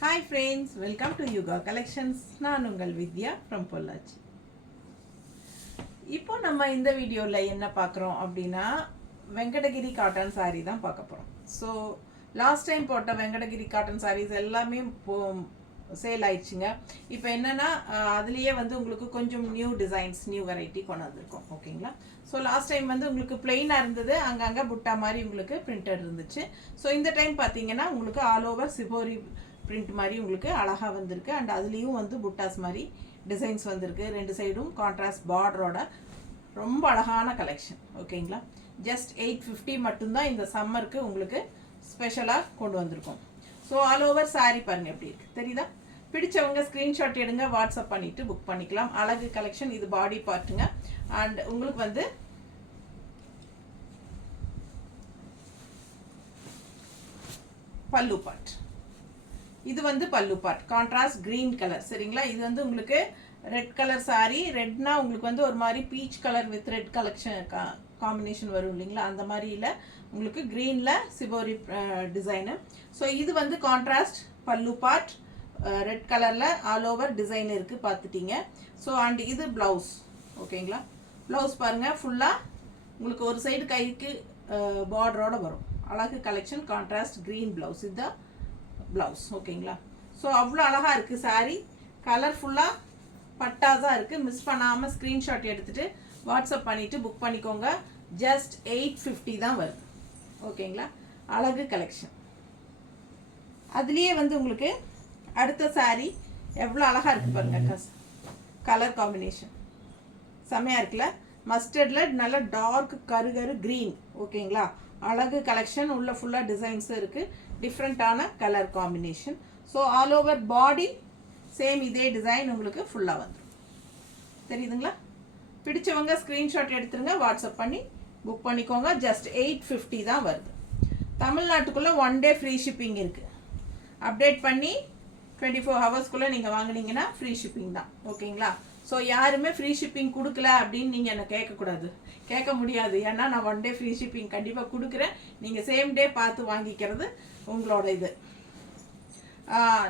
Hi friends, welcome to Yuga Collections. நான் உங்கள் வித்யா from Pollachi. இப்போ நம்ம இந்த வீடியோல என்ன பார்க்குறோம் அப்படின்னா வெங்கடகிரி காட்டன் saree தான் பார்க்க போறோம். ஸோ லாஸ்ட் டைம் போட்ட வெங்கடகிரி காட்டன் sarees எல்லாமே சேல் ஆயிடுச்சுங்க. இப்போ என்னன்னா அதுலேயே வந்து உங்களுக்கு கொஞ்சம் நியூ டிசைன்ஸ் நியூ வெரைட்டி கொண்டு வந்திருக்கோம். ஓகேங்களா? ஸோ லாஸ்ட் டைம் வந்து உங்களுக்கு பிளெயினாக இருந்தது, அங்கங்கே புட்டா மாதிரி உங்களுக்கு பிரிண்டட் இருந்துச்சு. ஸோ இந்த டைம் பார்த்தீங்கன்னா உங்களுக்கு ஆல் ஓவர் சிபோரி பிரிண்ட் மாதிரி உங்களுக்கு அழகாக வந்திருக்கு. அண்ட் அதுலேயும் வந்து புட்டாஸ் மாதிரி டிசைன்ஸ் வந்திருக்கு. ரெண்டு சைடும் கான்ட்ராஸ்ட் பார்டரோட ரொம்ப அழகான கலெக்ஷன். ஓகேங்களா? ஜஸ்ட் 850 மட்டும்தான் இந்த சம்மருக்கு உங்களுக்கு ஸ்பெஷலாக கொண்டு வந்திருக்கோம். ஸோ ஆல் ஓவர் சாரீ பாருங்கள் எப்படி இருக்குது தெரியுதா? பிடிச்சவங்க ஸ்க்ரீன்ஷாட் எடுங்க, வாட்ஸ்அப் பண்ணிவிட்டு புக் பண்ணிக்கலாம். அழகு கலெக்ஷன். இது பாடி பார்ட்டுங்க. அண்ட் உங்களுக்கு வந்து பல்லு பார்ட். இது வந்து பல்லு பார்ட் கான்ட்ராஸ்ட் கிரீன் கலர். சரிங்களா? இது வந்து உங்களுக்கு ரெட் கலர் சாரீ. ரெட்னா உங்களுக்கு வந்து ஒரு மாதிரி peach colour with red collection combination வரும் இல்லைங்களா? அந்த மாதிரி இல்லை, உங்களுக்கு க்ரீனில் சிபோரி டிசைனு. ஸோ இது வந்து கான்ட்ராஸ்ட் பல்லு பார்ட், ரெட் கலரில் ஆல் ஓவர் டிசைன் இருக்குது பார்த்துட்டீங்க. ஸோ அண்ட் இது ப்ளவுஸ். ஓகேங்களா? ப்ளவுஸ் பாருங்கள், ஃபுல்லாக உங்களுக்கு ஒரு சைடு கைக்கு பார்டரோட வரும். அழகு கலெக்ஷன். Contrast green blouse. இதுதான் ப்ளவுஸ். ஓகேங்களா? ஸோ அவ்வளோ அழகாக இருக்குது சாரீ. கலர்ஃபுல்லாக பட்டாஸாக இருக்குது. மிஸ் பண்ணாமல் ஸ்க்ரீன்ஷாட் எடுத்துகிட்டு வாட்ஸ்அப் பண்ணிவிட்டு புக் பண்ணிக்கோங்க. ஜஸ்ட் 850 தான் வருது. ஓகேங்களா? அழகு கலெக்ஷன். அதுலேயே வந்து உங்களுக்கு அடுத்த சாரீ எவ்வளோ அழகாக இருக்குது பாருங்க. கலர் காம்பினேஷன் செம்மையாக இருக்குல்ல? மஸ்டர்டில் நல்ல டார்க் கருகரு க்ரீன். ஓகேங்களா? அழகு கலெக்ஷன். உள்ள ஃபுல்லாக டிசைன்ஸும் இருக்குது, டிஃப்ரெண்ட்டான colour combination. So all over body same இதே டிசைன் உங்களுக்கு ஃபுல்லாக வந்துடும். தெரியுதுங்களா? பிடிச்சவங்க ஸ்க்ரீன்ஷாட் எடுத்துருங்க, வாட்ஸ்அப் பண்ணி புக் பண்ணிக்கோங்க. ஜஸ்ட் 850 தான் வருது. தமிழ்நாட்டுக்குள்ளே 1 டே ஃப்ரீ ஷிப்பிங் இருக்குது. அப்டேட் பண்ணி 24 ஹவர்ஸ்க்குள்ளே நீங்கள் வாங்கினீங்கன்னா ஃப்ரீ ஷிப்பிங் தான். ஓகேங்களா? ஸோ யாருமே ஃப்ரீ ஷிப்பிங் கொடுக்கல அப்படின்னு நீங்கள் என்னை கேட்கக்கூடாது, கேட்க முடியாது. ஏன்னா நான் 1 டே ஃப்ரீ ஷிப்பிங் கண்டிப்பாக கொடுக்குறேன். நீங்கள் சேம் டே பார்த்து வாங்கிக்கிறது உங்களோட இது.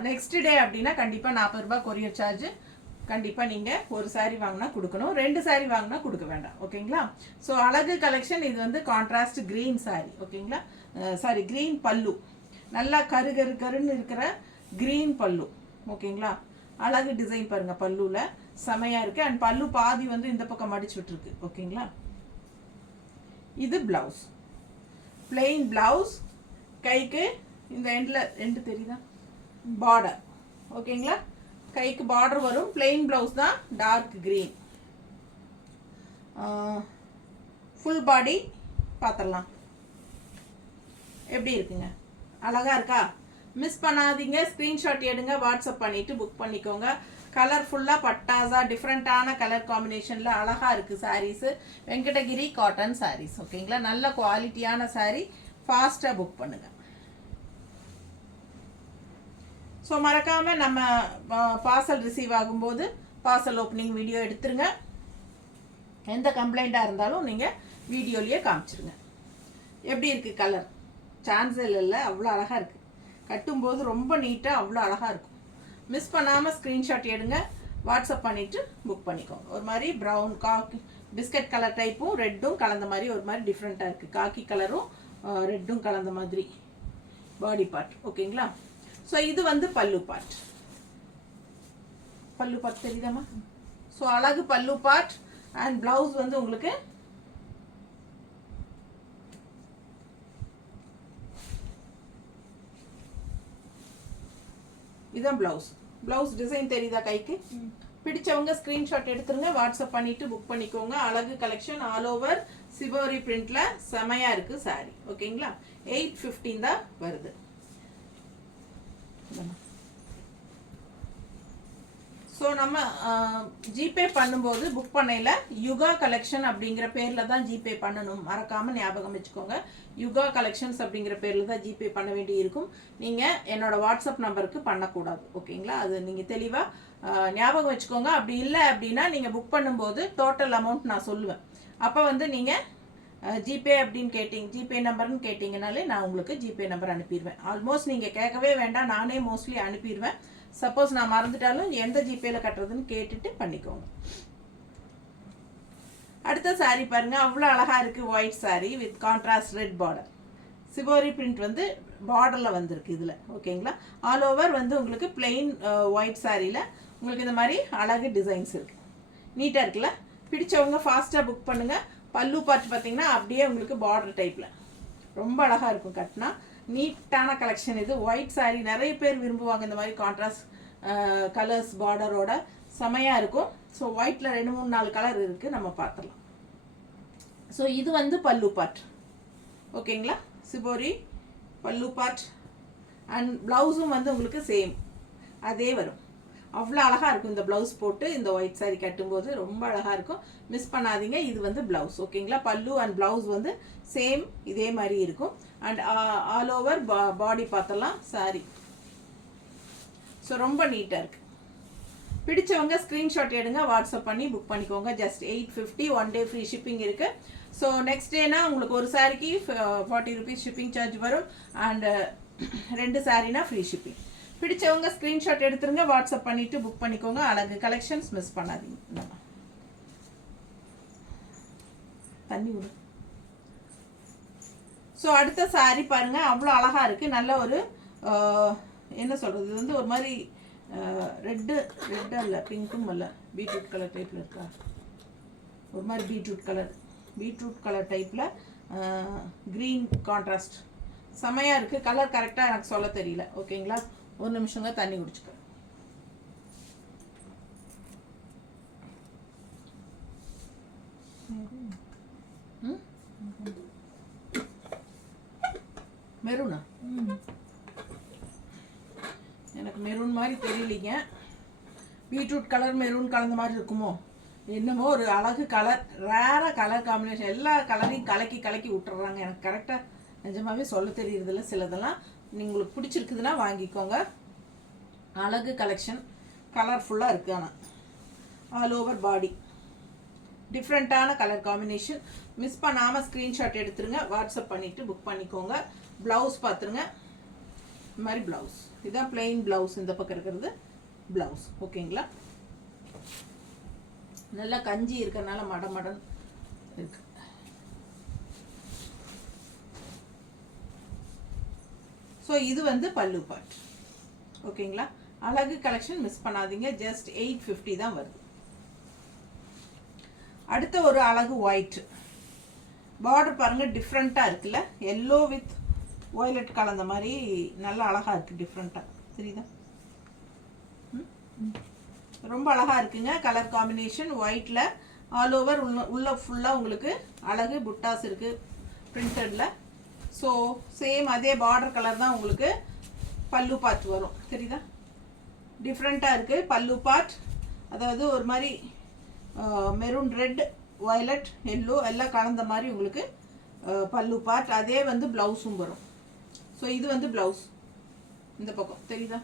நெக்ஸ்ட் டே அப்படின்னா கண்டிப்பாக 40 ரூபாய் கொரியர் சார்ஜ் கண்டிப்பாக நீங்கள் ஒரு சாரீ வாங்கினா கொடுக்கணும், 2 சாரீ வாங்கினா கொடுக்க வேண்டாம். ஓகேங்களா? ஸோ அழகு கலெக்ஷன். இது வந்து கான்ட்ராஸ்ட் க்ரீன் சாரீ. ஓகேங்களா? சாரி, க்ரீன் பல்லு. நல்லா கருன்னு இருக்கிற க்ரீன் பல்லு. ஓகேங்களா? அழகு டிசைன் பாருங்கள், பல்லுவில் செமையாக இருக்குது. அண்ட் பல்லு பாதி வந்து இந்த பக்கம் மடிச்சு விட்டுருக்கு. ஓகேங்களா? இது ப்ளவுஸ், பிளெயின் ப்ளவுஸ். கைக்கு இந்த எண்டு தெரியுதா பார்டர். ஓகேங்களா? கைக்கு பார்டர் வரும். பிளெயின் ப்ளவுஸ் தான், டார்க் க்ரீன். ஃபுல் பாடி பார்த்துடலாம் எப்படி இருக்குங்க. அழகாக இருக்கா? மிஸ் பண்ணாதீங்க, ஸ்க்ரீன்ஷாட் எடுங்க, வாட்ஸ்அப் பண்ணிவிட்டு புக் பண்ணிக்கோங்க. கலர்ஃபுல்லாக பட்டாஸா டிஃப்ரெண்ட்டான கலர் காம்பினேஷனில் அழகாக இருக்குது சாரீஸு. வெங்கடகிரி காட்டன் சாரீஸ். ஓகேங்களா? நல்ல குவாலிட்டியான சாரீ. ஃபாஸ்ட்டாக புக் பண்ணுங்கள். ஸோ மறக்காமல் நம்ம பார்சல் ரிசீவ் ஆகும்போது பார்சல் ஓப்பனிங் வீடியோ எடுத்துருங்க. எந்த கம்ப்ளைண்ட்டாக இருந்தாலும் நீங்கள் வீடியோலேயே காமிச்சிருங்க. எப்படி இருக்குது கலர்? சான்ஸ் இல்லை, அவ்வளோ அழகாக இருக்குது. கட்டும்போது ரொம்ப நீட்டாக அவ்வளோ அழகாக இருக்கும். மிஸ் பண்ணாமல் ஸ்க்ரீன்ஷாட் எடுங்க, வாட்ஸ்அப் பண்ணிவிட்டு புக் பண்ணிக்கோங்க. ஒரு மாதிரி ப்ரௌன் காக்கி பிஸ்கட் கலர் டைப்பும் ரெட்டும் கலந்த மாதிரி ஒரு மாதிரி டிஃப்ரெண்ட்டாக இருக்குது. காக்கி கலரும் ரெட்டும் கலந்த மாதிரி பாடி பார்ட். ஓகேங்களா? ஸோ இது வந்து பல்லு பார்ட். பல்லு பார்ட் தெரியுதாம்மா? ஸோ அழகு பல்லு பார்ட். அண்ட் ப்ளவுஸ் வந்து உங்களுக்கு இதுதான் ப்ளவுஸ். ப்ளவுஸ் டிசைன் தெரியுதா கைக்கு? பிடிச்சவங்க ஸ்க்ரீன்ஷாட் எடுத்துருங்க, வாட்ஸ்அப் பண்ணிவிட்டு புக் பண்ணிக்கோங்க. அழகு கலெக்ஷன். ஆல் ஓவர் சிபோரி பிரிண்டில் செமையாக இருக்குது சாரீ. ஓகேங்களா? 815 தான் வருது. ஸோ நம்ம ஜிபே பண்ணும்போது புக் பண்ணையில் யுகா கலெக்ஷன் அப்படிங்கிற பேரில் தான் ஜிபே பண்ணணும். மறக்காமல் ஞாபகம் வச்சுக்கோங்க. யுகா கலெக்ஷன்ஸ் அப்படிங்கிற பேரில் தான் ஜிபே பண்ண வேண்டி இருக்கும். நீங்கள் என்னோடய வாட்ஸ்அப் நம்பருக்கு பண்ணக்கூடாது. ஓகேங்களா? அது நீங்கள் தெளிவாக ஞாபகம் வச்சுக்கோங்க. அப்படி இல்லை அப்படின்னா நீங்கள் புக் பண்ணும்போது டோட்டல் அமௌண்ட் நான் சொல்லுவேன். அப்போ வந்து நீங்கள் ஜிபே அப்படின்னு ஜிபே நம்பர்னு கேட்டிங்கனாலே நான் உங்களுக்கு ஜிபே நம்பர் அனுப்பிடுவேன். ஆல்மோஸ்ட் நீங்கள் கேட்கவே வேண்டாம், நானே மோஸ்ட்லி அனுப்பிடுவேன். சப்போஸ் நான் மறந்துட்டாலும் எந்த ஜிபேயில் கட்டுறதுன்னு கேட்டுட்டு பண்ணிக்கோங்க. அடுத்த சாரீ பாருங்கள், அவ்வளோ அழகாக இருக்குது. White sari with contrast red border. Shibori print வந்து பார்டரில் வந்திருக்கு இதில். ஓகேங்களா, ஆல் ஓவர் வந்து உங்களுக்கு பிளெயின் ஒயிட் சாரியில் உங்களுக்கு இந்த மாதிரி அழகு டிசைன்ஸ் இருக்குது. நீட்டாக இருக்குல்ல? பிடிச்சவங்க ஃபாஸ்ட்டாக புக் பண்ணுங்கள். பல்லு பார்த்து பார்த்தீங்கன்னா அப்படியே உங்களுக்கு பார்டர் டைப்பில் ரொம்ப அழகாக இருக்கும். கட்டினா நீட்டான கலெக்ஷன் இது. ஒயிட் சாரீ நிறைய பேர் விரும்புவாங்க, இந்த மாதிரி கான்ட்ராஸ்ட் கலர்ஸ் பார்டரோட செமையாக இருக்கும். ஸோ ஒயிட்டில் 2 3 4 கலர் இருக்குது, நம்ம பார்த்துடலாம். ஸோ இது வந்து பல்லு பார்ட். ஓகேங்களா, சிபோரி பல்லு பார்ட். அண்ட் ப்ளவுஸும் வந்து உங்களுக்கு சேம் அதே வரும். அவ்வளோ அழகாக இருக்கும். இந்த ப்ளவுஸ் போட்டு இந்த ஒயிட் சாரீ கட்டும்போது ரொம்ப அழகாக இருக்கும். மிஸ் பண்ணாதீங்க. இது வந்து ப்ளவுஸ். ஓகேங்களா, பல்லு அண்ட் ப்ளவுஸ் வந்து சேம் இதே மாதிரி இருக்கும். அண்ட் ஆல் ஓவர் பாடி பார்த்தலாம் சாரீ. ஸோ ரொம்ப நீட்டாக இருக்குது. பிடிச்சவங்க ஸ்க்ரீன்ஷாட் எடுங்க, வாட்ஸ்அப் பண்ணி புக் பண்ணிக்கோங்க. ஜஸ்ட் 850, 1 டே ஃப்ரீ ஷிப்பிங் இருக்குது. ஸோ நெக்ஸ்ட் டேனா உங்களுக்கு ஒரு சாரிக்கு 40 rupees ஷிப்பிங் சார்ஜ் வரும். அண்ட் 2 சாரீனா ஃப்ரீ ஷிப்பிங். பிடிச்சவங்க ஸ்க்ரீன்ஷாட் எடுத்துருங்க, வாட்ஸ்அப் பண்ணிவிட்டு புக் பண்ணிக்கோங்க. அழகு கலெக்ஷன்ஸ் மிஸ் பண்ணாதீங்க. தண்ணி விடு. ஸோ அடுத்த சாரீ பாருங்கள், அவ்வளோ அழகாக இருக்குது. நல்ல ஒரு என்ன சொல்கிறது, இது வந்து ஒரு மாதிரி ரெட்டாக இல்லை, பிங்க்கும் இல்லை, பீட்ரூட் கலர் டைப்பில் இருக்கா, ஒரு மாதிரி பீட்ரூட் கலர் டைப்பில் க்ரீன் கான்ட்ராஸ்ட் செமையாக இருக்குது. கலர் கரெக்டாக எனக்கு சொல்ல தெரியல. ஓகேங்களா, ஒரு நிமிஷங்க தண்ணி குடிச்சுக்க. மெரூனா? எனக்கு மெரூன் மாதிரி தெரியலீங்க. பீட்ரூட் கலர் மெரூன் கலந்த மாதிரி இருக்குமோ என்னமோ, ஒரு அழகு கலர், ரேராக கலர் காம்பினேஷன். எல்லா கலரையும் கலக்கி விட்டுறாங்க. எனக்கு கரெக்டாக நிஜமாகவே சொல்ல தெரியறதில்ல. சிலதெல்லாம் உங்களுக்கு பிடிச்சிருக்குதுன்னா வாங்கிக்கோங்க. அழகு கலெக்ஷன், கலர்ஃபுல்லாக இருக்குது. ஆனால் ஆல் ஓவர் பாடி டிஃப்ரெண்ட்டான கலர் காம்பினேஷன். மிஸ் பண்ணாமல் ஸ்க்ரீன்ஷாட் எடுத்துருங்க, வாட்ஸ்அப் பண்ணிவிட்டு புக் பண்ணிக்கோங்க. ப்ளவுஸ் பார்த்துருங்க. இந்த மாதிரி ப்ளவுஸ், இதுதான் பிளெயின் ப்ளவுஸ். இந்த பக்கம் இருக்கிறது ப்ளவுஸ். ஓகேங்களா, நல்லா கஞ்சி இருக்கிறதுனால மடன் இருக்கு. ஸோ இது வந்து பல்லு பார்ட். ஓகேங்களா, அழகு கலெக்ஷன் மிஸ் பண்ணாதீங்க. ஜஸ்ட் 850 தான் வருது. அடுத்த ஒரு அழகு ஒயிட் பார்டர் பாருங்கள், டிஃப்ரெண்ட்டாக இருக்குல்ல. எல்லோ வித் வயலட் கலந்த மாதிரி நல்லா அழகாக இருக்குது. டிஃப்ரெண்ட்டாக தெரியுதா? ரொம்ப அழகாக இருக்குங்க கலர் காம்பினேஷன். ஒயிட்டில் ஆல் ஓவர் உள்ள ஃபுல்லாக உங்களுக்கு அழகு புட்டாஸ் இருக்குது பிரிண்டடில். ஸோ சேம் அதே பார்டர் கலர் தான் உங்களுக்கு பல்லு பார்ட் வரும். தெரியுதா? டிஃப்ரெண்ட்டாக இருக்குது பல்லு பார்ட். அதாவது ஒரு மாதிரி மெரூன், ரெட், வயலட், எல்லோ எல்லாம் கலந்த மாதிரி உங்களுக்கு பல்லு பார்ட். அதே வந்து ப்ளவுஸும் வரும். ஸோ இது வந்து ப்ளவுஸ். இந்த பக்கம் தெரியுதா?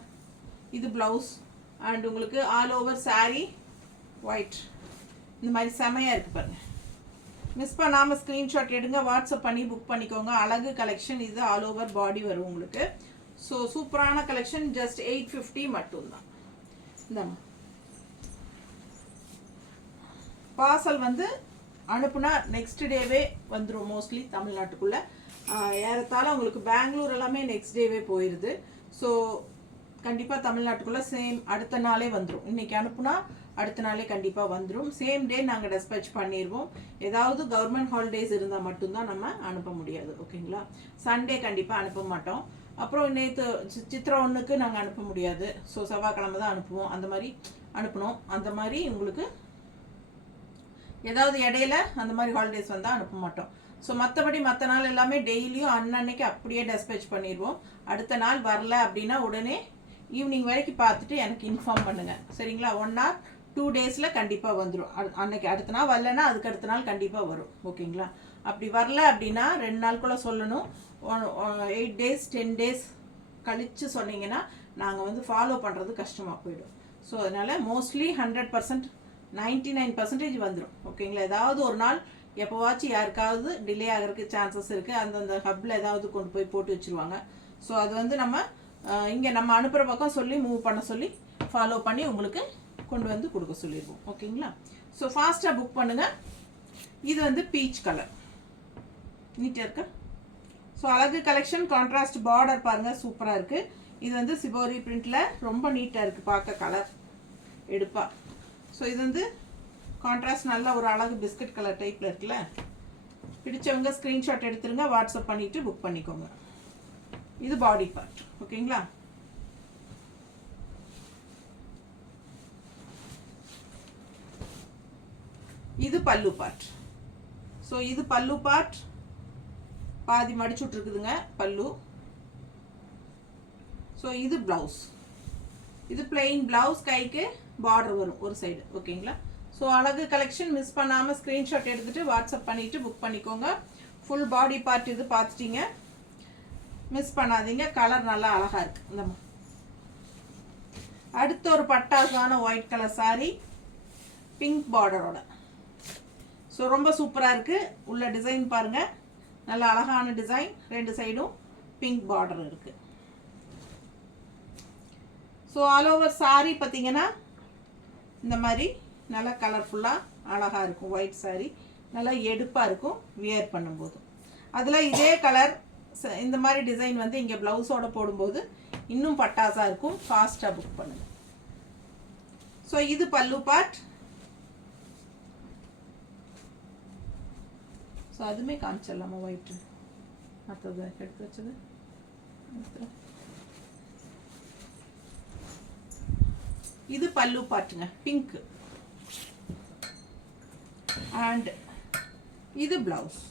இது ப்ளவுஸ். அண்ட் உங்களுக்கு ஆல் ஓவர் சாரீ ஒயிட். இந்த மாதிரி செமையாக இருக்குது பாருங்கள். மிஸ் பண்ணாமல் ஸ்க்ரீன்ஷாட் எடுங்க, வாட்ஸ்அப் பண்ணி புக் பண்ணிக்கோங்க. அழகு கலெக்ஷன். இது ஆல் ஓவர் பாடி வரும் உங்களுக்கு. ஸோ சூப்பரான கலெக்ஷன். ஜஸ்ட் 850 மட்டும்தான். இந்தாம்மா, பார்சல் வந்து அனுப்புனா நெக்ஸ்ட் டேவே வந்துடும். மோஸ்ட்லி தமிழ்நாட்டுக்குள்ளே ஏறத்தாழ உங்களுக்கு பெங்களூர் எல்லாமே நெக்ஸ்ட் டேவே போயிடுது. ஸோ கண்டிப்பாக தமிழ்நாட்டுக்குள்ளே சேம் அடுத்த நாளே வந்துடும். இன்றைக்கி அனுப்புனா அடுத்த நாளே கண்டிப்பாக வந்துடும். சேம் டே நாங்கள் டெஸ்பேச் பண்ணிடுவோம். ஏதாவது கவர்மெண்ட் ஹாலிடேஸ் இருந்தால் மட்டும்தான் நம்ம அனுப்ப முடியாது. ஓகேங்களா, சண்டே கண்டிப்பாக அனுப்ப மாட்டோம். அப்புறம் நேற்று சித்திரை 1க்கு நாங்கள் அனுப்ப முடியாது. ஸோ செவ்வாய்க்கிழமை தான் அனுப்புவோம். அந்த மாதிரி அனுப்பணும். அந்த மாதிரி உங்களுக்கு ஏதாவது இடையில அந்த மாதிரி ஹாலிடேஸ் வந்தால் அனுப்ப மாட்டோம். ஸோ மற்றபடி மற்ற நாள் எல்லாமே டெய்லியும் அன்னன்னைக்கு அப்படியே டெஸ்பேச் பண்ணிடுவோம். அடுத்த நாள் வரல அப்படின்னா உடனே ஈவினிங் வரைக்கும் பார்த்துட்டு எனக்கு இன்ஃபார்ம் பண்ணுங்கள். சரிங்களா? 1 or 2 டேஸில் கண்டிப்பாக வந்துடும். அன்னைக்கு அடுத்த நாள் வரலன்னா அதுக்கு அடுத்த நாள் கண்டிப்பாக வரும். ஓகேங்களா? அப்படி வரல அப்படின்னா 2 நாளுக்குள்ளே சொல்லணும். 8 days 10 days கழித்து சொன்னீங்கன்னா நாங்கள் வந்து ஃபாலோ பண்ணுறது கஷ்டமாக போயிடும். ஸோ அதனால் மோஸ்ட்லி 100% 99% வந்துடும். ஓகேங்களா? ஏதாவது ஒரு நாள் எப்போவாச்சும் யாருக்காவது டிலே ஆகிறதுக்கு சான்சஸ் இருக்குது. அந்தந்த ஹப்பில் ஏதாவது கொண்டு போய் போட்டு வச்சுருவாங்க. ஸோ அது வந்து நம்ம இங்கே நம்ம அனுப்புகிற பக்கம் சொல்லி மூவ் பண்ண சொல்லி ஃபாலோ பண்ணி உங்களுக்கு கொண்டு வந்து கொடுக்க சொல்லிடுவோம். ஓகேங்களா? ஸோ ஃபாஸ்ட்டாக புக் பண்ணுங்கள். இது வந்து பீச் கலர் நீட்டாக இருக்கா? ஸோ அழகு கலெக்ஷன். கான்ட்ராஸ்ட் பார்டர் பாருங்கள், சூப்பராக இருக்குது. இது வந்து சிபோரி பிரிண்டில் ரொம்ப நீட்டாக இருக்குது பார்க்க, கலர் எடுப்பா. ஸோ இது வந்து கான்ட்ராஸ்ட் நல்ல ஒரு அழகு பிஸ்கட் கலர் டைப்பில் இருக்குல்ல. பிடிச்சவங்க ஸ்க்ரீன்ஷாட் எடுத்துருங்க, வாட்ஸ்அப் பண்ணிவிட்டு புக் பண்ணிக்கோங்க. இது பாடி பார்ட். ஓகேங்களா? இது பல்லு பார்ட். ஸோ இது பல்லு பார்ட், பாதி மடிச்சு விட்ருக்குதுங்க பல்லு. ஸோ இது ப்ளவுஸ். இது பிளெயின் ப்ளவுஸ், கைக்கு பார்டர் வரும் ஒரு சைடு. ஓகேங்களா? ஸோ அழகு கலெக்ஷன் மிஸ் பண்ணாமல் ஸ்க்ரீன்ஷாட் எடுத்துகிட்டு வாட்ஸ்அப் பண்ணிவிட்டு புக் பண்ணிக்கோங்க. ஃபுல் பாடி பார்ட் இது பார்த்துட்டிங்க, மிஸ் பண்ணாதீங்க. கலர் நல்லா அழகாக இருக்குது. இந்த அடுத்த ஒரு பட்டாசான ஒயிட் கலர் சாரி, பிங்க் பார்டரோட. ஸோ ரொம்ப சூப்பராக இருக்குது. உள்ள டிசைன் பாருங்கள், நல்ல அழகான டிசைன். ரெண்டு சைடும் பிங்க் பார்டர் இருக்குது. ஸோ ஆல் ஓவர் சாரி பார்த்தீங்கன்னா இந்த மாதிரி நல்லா கலர்ஃபுல்லாக அழகாக இருக்கும். ஒயிட் சாரி நல்லா எடுப்பாக இருக்கும் வியர் பண்ணும்போது. அதில் இதே கலர் இந்த மாதிரி டிசைன் வந்து இங்கே ப்ளவுஸோடு போடும்போது இன்னும் பட்டாசாக இருக்கும். ஃபாஸ்ட்டாக புக் பண்ணுங்கள். ஸோ இது பல்லு பார்ட். ஸோ அதுவுமே காமிச்சிடலாமா? ஒயிட்டு மற்றது எடுத்து வச்சது. இது பல்லு பார்ட்டுங்க, பிங்க். அண்ட் இது ப்ளவுஸ்.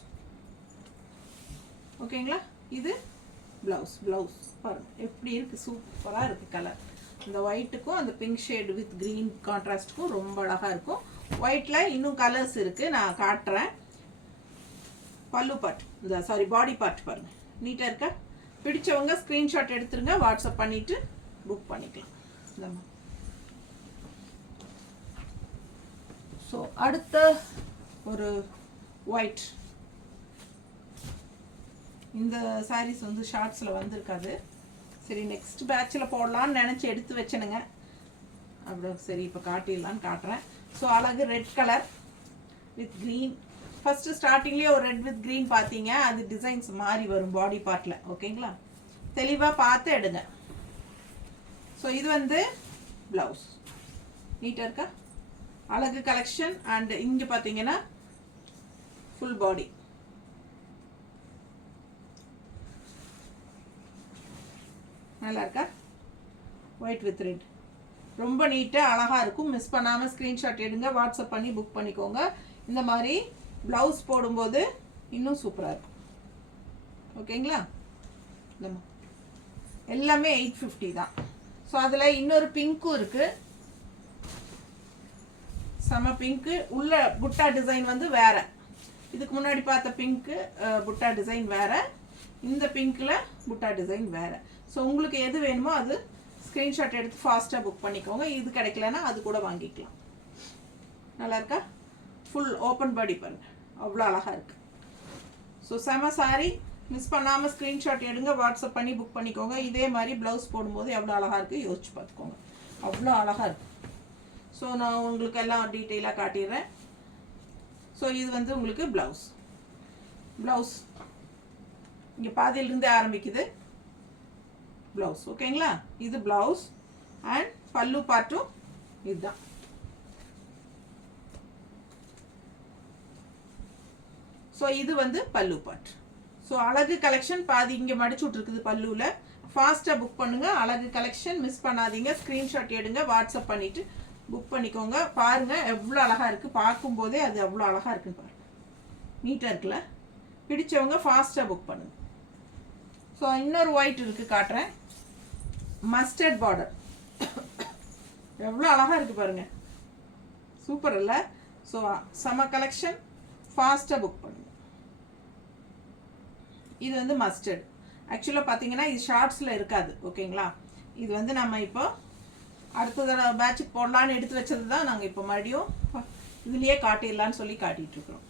ஓகேங்களா? இது ப்ளவுஸ். ப்ளவுஸ் பாருங்கள் எப்படி இருக்குது, சூப்பராக இருக்குது கலர். இந்த ஒயிட்டுக்கும் அந்த பிங்க் ஷேடு வித் க்ரீன் கான்ட்ராஸ்ட்டுக்கும் ரொம்ப அழகாக இருக்கும். ஒயிட்டில் இன்னும் கலர்ஸ் இருக்குது, நான் காட்டுறேன். பல்லு பார்ட், இந்த சாரி பாடி பார்ட் பாருங்கள், நீட்டாக இருக்கா? பிடிச்சவங்க ஸ்க்ரீன்ஷாட் எடுத்துருங்க, வாட்ஸ்அப் பண்ணிவிட்டு புக் பண்ணிக்கலாம். இந்த ஸோ அடுத்த ஒரு ஒயிட். இந்த சாரீஸ் வந்து ஷார்ட்ஸில் வந்திருக்காது. சரி, நெக்ஸ்ட் பேட்சில் போடலான்னு நினச்சி எடுத்து வச்சனுங்க. அப்படி சரி இப்போ காட்டிடலான்னு காட்டுறேன். ஸோ அழகு red colour with green. First ஸ்டார்டிங்லேயே ஒரு ரெட் வித் க்ரீன் பார்த்தீங்க, அது டிசைன்ஸ் மாறி வரும் பாடி பார்ட்டில். ஓகேங்களா? தெளிவாக பார்த்து எடுங்க. ஸோ இது வந்து ப்ளவுஸ். நீட்டாக இருக்கா? அழகு கலெக்ஷன். அண்ட் இங்கே பார்த்தீங்கன்னா ஃபுல் பாடி. நல்லா இருக்கா? ஒயிட் வித் ரெட் ரொம்ப நீட்டாக அழகாக இருக்கும். மிஸ் பண்ணாமல் ஸ்க்ரீன்ஷாட் எடுங்க, வாட்ஸ்அப் பண்ணி புக் பண்ணிக்கோங்க. இந்த மாதிரி ப்ளவுஸ் போடும்போது இன்னும் சூப்பராக இருக்கும். ஓகேங்களா? எல்லாமே 850 தான். ஸோ அதில் இன்னொரு பிங்க்கும் இருக்குது, செம பிங்க்கு. உள்ள புட்டா டிசைன் வந்து வேறு. இதுக்கு முன்னாடி பார்த்த பிங்க்கு புட்டா டிசைன் வேறு, இந்த பிங்க்கில் புட்டா டிசைன் வேறு. ஸோ உங்களுக்கு எது வேணுமோ அது ஸ்க்ரீன்ஷாட் எடுத்து ஃபாஸ்ட்டாக புக் பண்ணிக்கோங்க. இது கிடைக்கலன்னா அது கூட வாங்கிக்கலாம். நல்லா இருக்கா? ஃபுல் ஓப்பன் பாடி பாருங்கள், அவ்வளோ அழகாக இருக்குது. ஸோ செம சாரி, மிஸ் பண்ணாமல் ஸ்க்ரீன்ஷாட் எடுங்க, வாட்ஸ்அப் பண்ணி புக் பண்ணிக்கோங்க. இதே மாதிரி ப்ளவுஸ் போடும்போது எவ்வளோ அழகாக இருக்குது யோசிச்சு பார்த்துக்கோங்க, அவ்வளோ அழகாக இருக்குது. ஸோ நான் உங்களுக்கு எல்லாம் டீட்டெயிலாக காட்டிடுறேன். ஸோ இது வந்து உங்களுக்கு ப்ளவுஸ். ப்ளவுஸ் இங்கே பாதியிலிருந்தே ஆரம்பிக்குது ப்ளவுஸ். ஓகேங்களா? இது ப்ளவுஸ். அண்ட் பல்லு பார்ட்டும் இதுதான். ஸோ இது வந்து பல்லு பார்ட். ஸோ அழகு கலெக்ஷன் பாதி இங்கே மடிச்சு விட்ருக்குது பல்லுவில். ஃபாஸ்ட்டாக புக் பண்ணுங்கள். அழகு கலெக்ஷன் மிஸ் பண்ணாதீங்க. ஸ்க்ரீன்ஷாட் எடுங்க, வாட்ஸ்அப் பண்ணிவிட்டு புக் பண்ணிக்கோங்க. பாருங்கள் எவ்வளோ அழகாக இருக்குது, பார்க்கும்போதே அது அவ்வளோ அழகாக இருக்குன்னு பாருங்கள். நீட்டாக இருக்குல்ல? பிடிச்சவங்க ஃபாஸ்ட்டாக புக் பண்ணுங்கள். ஸோ இன்னொரு ஒயிட் இருக்குது, காட்டுறேன். மஸ்டர்ட் பார்டர் எவ்வளோ அழகாக இருக்குது பாருங்கள், சூப்பர் இல்லை? ஸோ செம கலெக்ஷன், ஃபாஸ்ட்டாக புக் பண்ணுங்கள். இது வந்து மஸ்டர்ட். ஆக்சுவலாக பார்த்தீங்கன்னா இது ஷார்ட்ஸில் இருக்காது. ஓகேங்களா? இது வந்து நம்ம இப்போ அடுத்த தடவை பேட்சுக்கு போடலான்னு எடுத்து வச்சது தான். நாங்கள் இப்போ மறுபடியும் இதுலேயே காட்டிடலான்னு சொல்லி காட்டிகிட்ருக்குறோம்.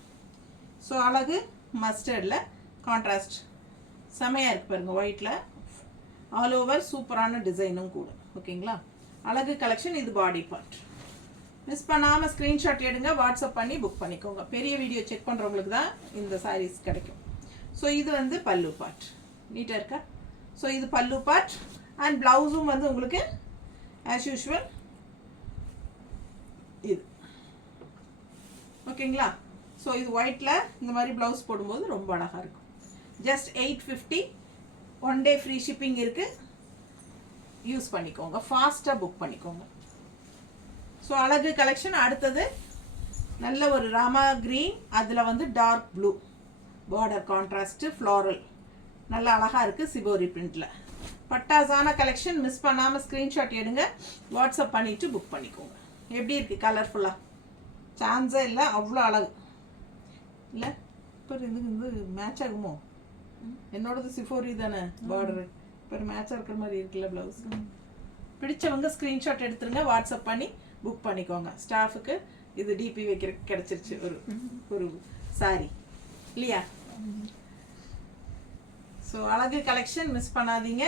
ஸோ அழகு மஸ்டர்டில் கான்ட்ராஸ்ட் செமையாக இருக்குது பாருங்கள். ஒயிட்டில் ஆல் ஓவர் சூப்பரான டிசைனும் கூட. ஓகேங்களா, அழகு கலெக்ஷன். இது பாடி பார்ட். மிஸ் பண்ணாமல் ஸ்க்ரீன்ஷாட் எடுங்க, வாட்ஸ்அப் பண்ணி புக் பண்ணிக்கோங்க. பெரிய வீடியோ செக் பண்ணுறவங்களுக்கு தான் இந்த சாரீஸ் கிடைக்கும். ஸோ இது வந்து பல்லு பார்ட். நீட்டாக இருக்கா? ஸோ இது பல்லு பார்ட். அண்ட் ப்ளவுஸும் வந்து உங்களுக்கு ஆஸ் யூஷுவல் இது. ஓகேங்களா, ஸோ இது ஒயிட்டில் இந்த மாதிரி ப்ளவுஸ் போடும்போது ரொம்ப அழகாக இருக்கும். ஜஸ்ட் 850. 1 day ஃப்ரீ ஷிப்பிங் இருக்குது. யூஸ் பண்ணிக்கோங்க, ஃபாஸ்ட்டாக புக் பண்ணிக்கோங்க. ஸோ அழகு கலெக்ஷன். அடுத்தது நல்ல ஒரு ராமா க்ரீன், அதில் வந்து dark blue border contrast floral, நல்ல அழகாக இருக்குது சிபோரி பிரிண்டில். பட்டாசான கலெக்ஷன். மிஸ் பண்ணாமல் ஸ்க்ரீன்ஷாட் எடுங்க, வாட்ஸ்அப் பண்ணிவிட்டு புக் பண்ணிக்கோங்க. எப்படி இருக்குது கலர்ஃபுல்லாக? சான்ஸே இல்லை, அவ்வளோ அழகு இல்லை. இப்போ இது மேட்ச் ஆகுமோ? என்னோடது சிஃபோரி தானே பார்டரு, இப்போ மேட்சாக இருக்கிற மாதிரி இருக்குல்ல ப்ளவுஸ். பிடிச்சவங்க ஸ்க்ரீன்ஷாட் எடுத்துருங்க, வாட்ஸ்அப் பண்ணி புக் பண்ணிக்கோங்க. ஸ்டாஃபுக்கு இது டிபி வைக்கிறதுக்கு கிடச்சிருச்சு ஒரு சாரி இல்லையா? ஸோ அழகு கலெக்ஷன் மிஸ் பண்ணாதீங்க.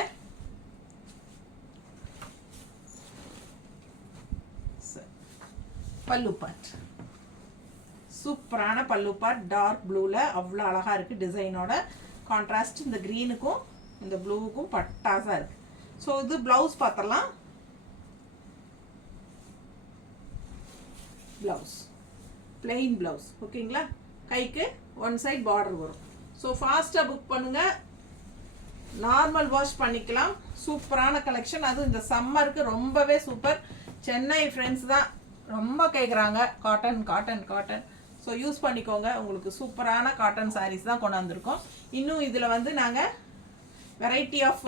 பல்லு பார்ட் சூப்பரான பல்லு பார்ட். டார்க் ப்ளூவில் அவ்வளோ அழகாக இருக்குது டிசைனோட. கான்ட்ராஸ்ட் இந்த க்ரீனுக்கும் இந்த ப்ளூவுக்கும் பட்டாசாக இருக்குது. ஸோ இது ப்ளவுஸ் பார்த்துடலாம். Blouse plain blouse. ஓகேங்களா, கைக்கு 1 side பார்டர் வரும். ஸோ ஃபாஸ்ட்டாக புக் பண்ணுங்கள், நார்மல் வாஷ் பண்ணிக்கலாம். சூப்பரான கலெக்ஷன். அதுவும் இந்த சம்மருக்கு ரொம்பவே சூப்பர். சென்னை ஃப்ரெண்ட்ஸ் தான் ரொம்ப கேட்குறாங்க cotton cotton cotton. So use பண்ணிக்கோங்க. உங்களுக்கு சூப்பரான காட்டன் சாரீஸ் தான் கொண்டாந்துருக்கோம். இன்னும் இதில் வந்து நாங்கள் வெரைட்டி ஆஃப்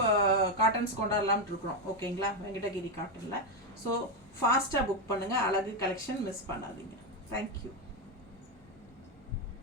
காட்டன்ஸ் கொண்டாடலாம்னு இருக்கிறோம். ஓகேங்களா, வெங்கடகிரி காட்டனில். ஸோ ஃபாஸ்ட்டாக புக் பண்ணுங்கள். அழகு கலெக்ஷன் மிஸ் பண்ணாதீங்க. தேங்க்யூ.